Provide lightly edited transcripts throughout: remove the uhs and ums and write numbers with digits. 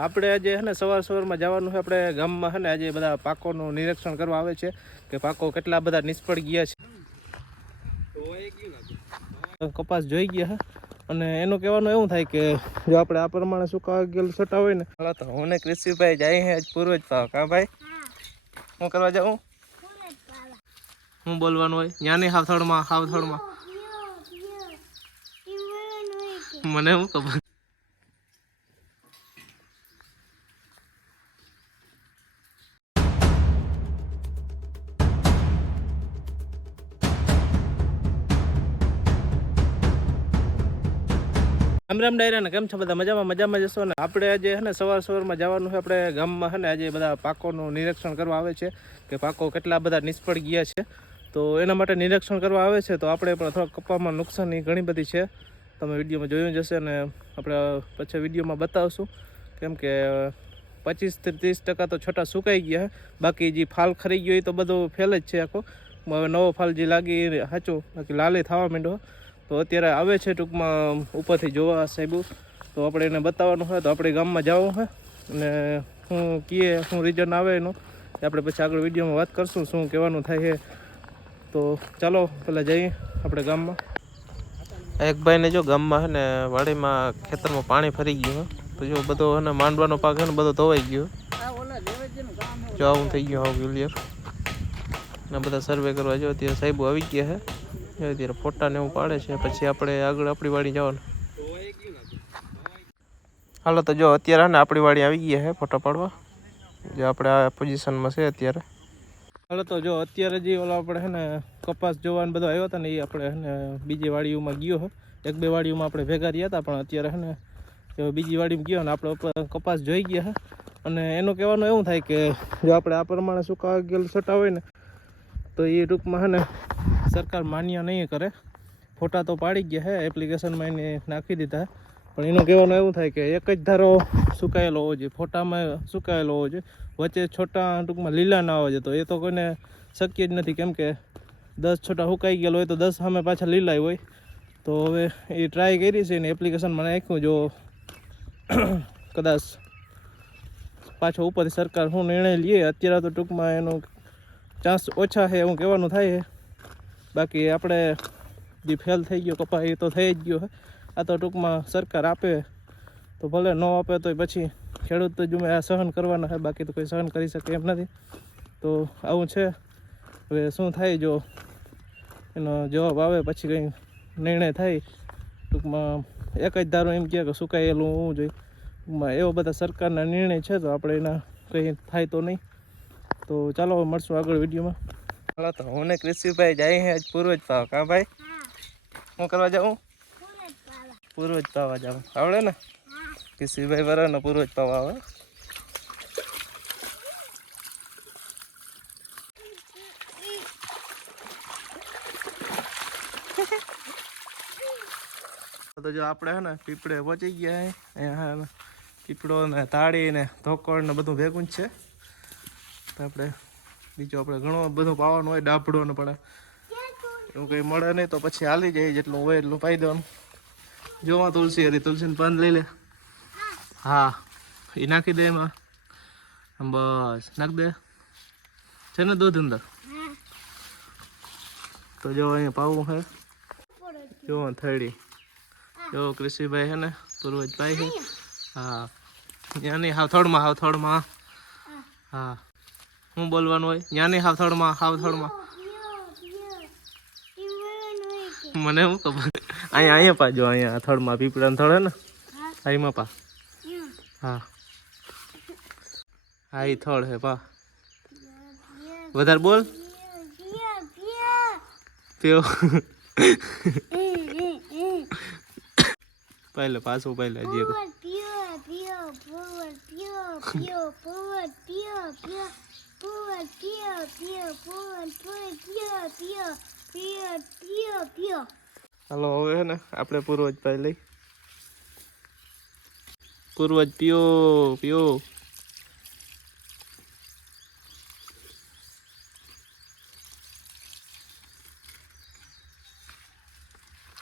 આપણે આજે છે ને સવારમાં જવાનું છે આપણે ગામમાં છે ને આજે બધા પાકોનું નિરીક્ષણ કરવા આવે છે કે પાકો કેટલા બધા નિષ્ફળ ગયા છે। કપાસ જોઈ ગયા અને એનું કહેવાનું એવું થાય કે જો આપણે આ પ્રમાણે સુકાવા ગયેલું છટા હોય ને તો હું ને કૃષિભાઈ જાય છે આજ પૂર્વજ પાવ કા ભાઈ હું કરવા જાઉં હું બોલવાનું હોય ત્યાંની હાવથડમાં મને હું ખબર। રામ ડાયરા ને કેમ છો બધા મજામાં જશો ને આપણે આજે છે ને સવારમાં જવાનું છે આપણે ગામમાં છે ને આજે બધા પાકોનું નિરીક્ષણ કરવા આવે છે કે પાકો કેટલા બધા નિષ્ફળ ગયા છે તો એના માટે નિરીક્ષણ કરવા આવે છે। તો આપણે પણ થોડાક કપામાં નુકસાની ઘણી બધી છે તમે વિડીયોમાં જોયું જ હશે અને આપણે પછી વિડીયોમાં બતાવશું કેમ કે 25 થી 30% તો છોટા સુકાઈ ગયા બાકી જે ફાલ ખરી ગયો એ તો બધો ફેલ જ છે આખો હવે નવો ફાલ જે લાગી સાચો બાકી લાલે થવા માંડ્યો તો અત્યારે આવે છે ટૂંકમાં ઉપરથી જોવા સાહેબ તો આપણે એને બતાવવાનું હોય તો આપણે ગામમાં જવું છે અને શું રિઝન આવે એનો આપણે પછી આગળ વિડીયોમાં વાત કરશું શું કહેવાનું થાય છે। તો ચાલો પહેલાં જઈએ આપણે ગામમાં। એક ભાઈને જો ગામમાં છે ને વાડીમાં ખેતરમાં પાણી ફરી ગયું તો જો બધો છે ને માંડવાનો પાક છે ને બધો ધોવાઈ ગયો જો આવું થઈ ગયું આવું ક્લિયર ને બધા સર્વે કરવા જો અત્યારે સાહેબો આવી ગયા છે અત્યારે ફોટા ને એવું પાડે છે પછી આપણે આગળ આપણી વાડી જવાનું। હાલો તો જો અત્યારે ને આપણી વાડી આવી ગયા છે ફોટા પાડવા જે આપણે આ પોઝિશનમાં છે અત્યારે। હાલો તો જો અત્યારે જે ઓલા આપણે છે ને કપાસ જોવાનું બધો આવ્યો હતા ને એ આપણે છે ને બીજી વાડીઓમાં ગયો છે એક બે વાડીઓમાં આપણે ભેગા રહ્યા હતા પણ અત્યારે છે ને બીજી વાડીમાં ગયો ને આપણે કપાસ જોઈ ગયા છે અને એનું કહેવાનું એવું થાય કે જો આપણે આ પ્રમાણે સુકાવા ગયેલું છટા હોય ને તો એ ટૂંકમાં છે ને સરકાર માન્ય નહીં કરે ફોટા તો પાડી ગયા છે એપ્લિકેશનમાં એને નાખી દીધા પણ એનું કહેવાનું એવું થાય કે એક જ ધારો સુકાયેલો હોવો જોઈએ ફોટામાં સુકાયેલો હોવો જોઈએ વચ્ચે છોટા ટૂંકમાં લીલા ના આવે છે તો એ તો કોઈને શક્ય જ નથી કેમ કે 10 છોટા સુકાઈ ગયેલો હોય તો 10 સામે પાછા લીલા હોય તો હવે એ ટ્રાય કરી છે એને એપ્લિકેશનમાં નાખ્યું જો કદાચ પાછો ઉપરથી સરકાર શું નિર્ણય લે અત્યારે તો ટૂંકમાં એનું ચાન્સ ઓછા છે એવું કહેવાનું થાય છે બાકી આપણે જે ફેલ થઈ ગયો કપા એ તો થઈ જ ગયો છે આ તો ટૂંકમાં સરકાર આપે તો ભલે ન આપે તો પછી ખેડૂત તો જુમે આ સહન કરવાના છે બાકી તો કોઈ સહન કરી શકે એમ નથી તો આવું છે હવે શું થાય જો એનો જવાબ આવે પછી કંઈ નિર્ણય થાય ટૂંકમાં એક જ ધારો એમ કહે કે સુકાયેલું હોવું જોઈએ ટૂંકમાં એવો બધા સરકારના નિર્ણય છે તો આપણે એના કંઈ થાય તો નહીં તો ચાલો મળશું આગળ વિડીયોમાં। હાલો તો હું ને કૃષિભાઈ જાય છે આજ પૂર્વજ પાવ કા ભાઈ શું કરવા જાઉં પૂર્વજ પાવા જાઉં આવડે ને કૃષિભાઈ બરાબર ને પૂર્વજ પાવા આવે તો જો આપણે છે ને પીપળે પહોંચી ગયા અહીંયા પીપળો ને તાળી ને ધોકડ ને બધું ભેગું જ છે તો આપણે બીજું આપણે ઘણું બધું પાવાનું હોય ડાભડો ને પણ એવું કંઈ મળે નહીં તો પછી હાલી જાય જેટલું હોય એટલું પાઈ દેવાનું જોવા તુલસી હતી તુલસીને પાન લઈ લે હા એ નાખી દે એમાં બસ નાખ દે છે ને દૂધ અંદર તો જો અહીંયા પાવું છે જો થેડી જો કૃષિભાઈ છે ને પૂર્વજ ભાઈ છે હા ત્યાંની હાવથડમાં હા શું બોલવાનું હોય ત્યાંની હાવથડમાં મને શું ખબર અહીંયા પાજો અહીંયા થડમાં પીપળા થડ હે ને અહીંમાં પા હા હા એ થડ હે પા વધારે બોલ પીઓ પહેલે પાછું પહેલે જે હાલો હવે હે ને આપણે પૂર્વજ પાઈ લઈ પૂર્વજ પીઓ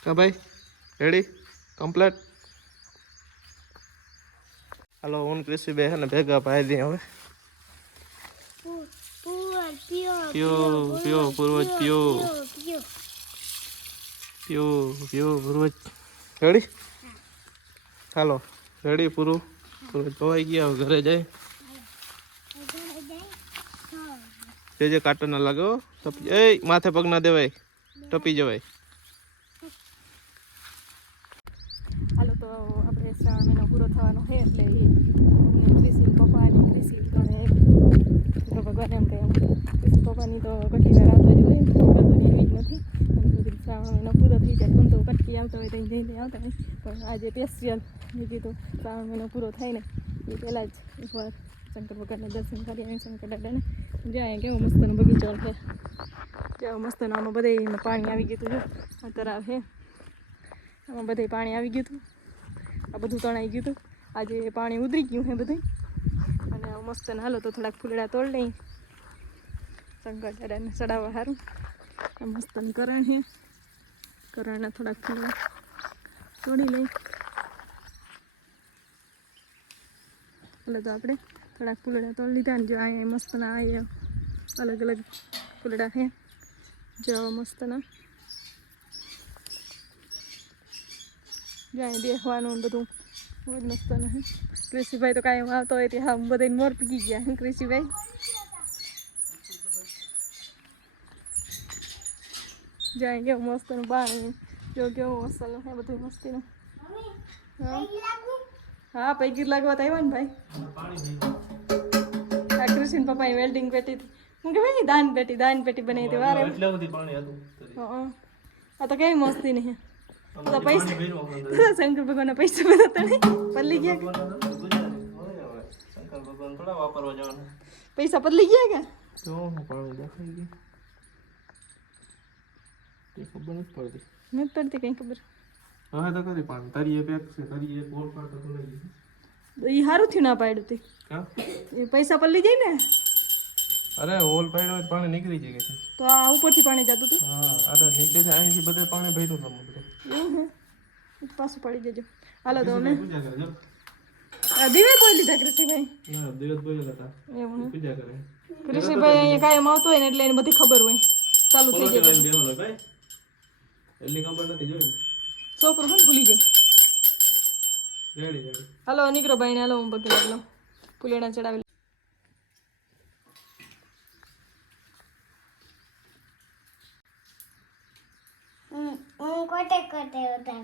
કા ભાઈ રેડી કમ્પ્લીટ હાલો હું કૃષિ બે હે ને ભેગા ભાઈ દે હવે પીઓ પૂર્વજ પીઓ પૂર્વજ રેડી હાલો રેડી પૂરું ધોવાઈ ગયા હવે ઘરે જાય જે કાંટો ના લાગો ટપી એ માથે પગ ના દેવાય ટપી જવાય હાલો તો આપણે શ્રાવણ મહિનો પૂરો થવાનો છે એટલે કૃષિ પપ્પા કૃષિ તો ભગવાન એમ કહે પપ્પાની તો કટકી વાર આવતા જ હોય ભગવાનની એવી જ નથી શ્રાવણ મહિનો પૂરો થઈ જાય તો કટકી આવતા હોય ત્યાં જઈને આવતા હોય પણ આજે સ્પેશિયલ મેં કીધું શ્રાવણ મહિનો પૂરો થાય ને એ પહેલાં જ એકવાર શંકર ભગવાનના દર્શન કરી આવી શંકર દાદાને જ્યાં કેવો મસ્તનો બગીચો છે જેવો મસ્તનો આમાં બધે પાણી આવી ગયું હતું જો આ તળાવ છે આમાં બધે પાણી આવી ગયું હતું આ બધું તણાઈ ગયું હતું આજે પાણી ઉતરી ગયું છે બધું અને મસ્ત હાલો તો થોડાક ફૂલડા તોડ લઈ શંકર દાદાને ચડાવવા સારું આ મસ્તનું કરણ છે કરણના થોડાક ફૂલડા તોડી લઈ એટલે તો આપણે થોડાક ફૂલડા તોડી લીધા ને જો અહીંયા મસ્તના અહીંયા અલગ અલગ ફૂલડા છે જો મસ્તના જ્યાં બેસવાનું બધું બહુ જ મસ્ત હે કૃષિભાઈ તો કાંઈ આવતો હોય તે હા બધા મોર પીકી ગયા હે કૃષિભાઈ જ્યાં કેવું મસ્તનું પાણી જો કેવું મસ્તનું હે બધું મસ્તીનું હા પૈકી લાગવા તો આવ્યા ને ભાઈ આ કૃષિન પપ્પાએ વેલ્ડિંગ પેટી હું કે ભાઈ દાન પેટી બનાવી હતી વારે આ તો કેવી મસ્તી નહીં તો પૈસા શંકર ભગવાન પૈસા બધા તને પલ્લી ગયા શંકર ભગવાન થોડા વાપરવા જવાના પૈસા પલ્લી ગયા કે તો હું પાણી દેખાઈ ગઈ તે ખબર નથી પડતી નથી પડતી કઈ ખબર હવે તો કરી પાણી તરીએ પેક છે તરીએ ગોળ પાડ તો લઈ એ સારું થયું ના પાડ્યું તે એ પૈસા પલ્લી જાય ને અરે હોલ પાડ્યો પાણી નીકળી જાય છે તો આ ઉપરથી પાણી જતું હતું હા અરે નીચેથી અહીંથી બધે પાણી ભર્યું હતું બધે એવું હે પાછું પડી જજો હાલો તો અમે પૂજા કરે જો દિવે બોલી લીધા કૃષિભાઈ ના દિવસ બોલ્યા હતા એવું પૂજા કરે કૃષિભાઈ અહીંયા કાયમ આવતો હોય ને એટલે એને બધી ખબર હોય ચાલુ થઈ જાય દેવાનો ભાઈ એટલી ખબર નથી જોઈ છોકરો હોય ને ભૂલી જાય રેડી હાલો નીકળો ભાઈ ને હાલો હું બગી લાગલો ફૂલેણા ચડાવી કોટે કોટે હોતા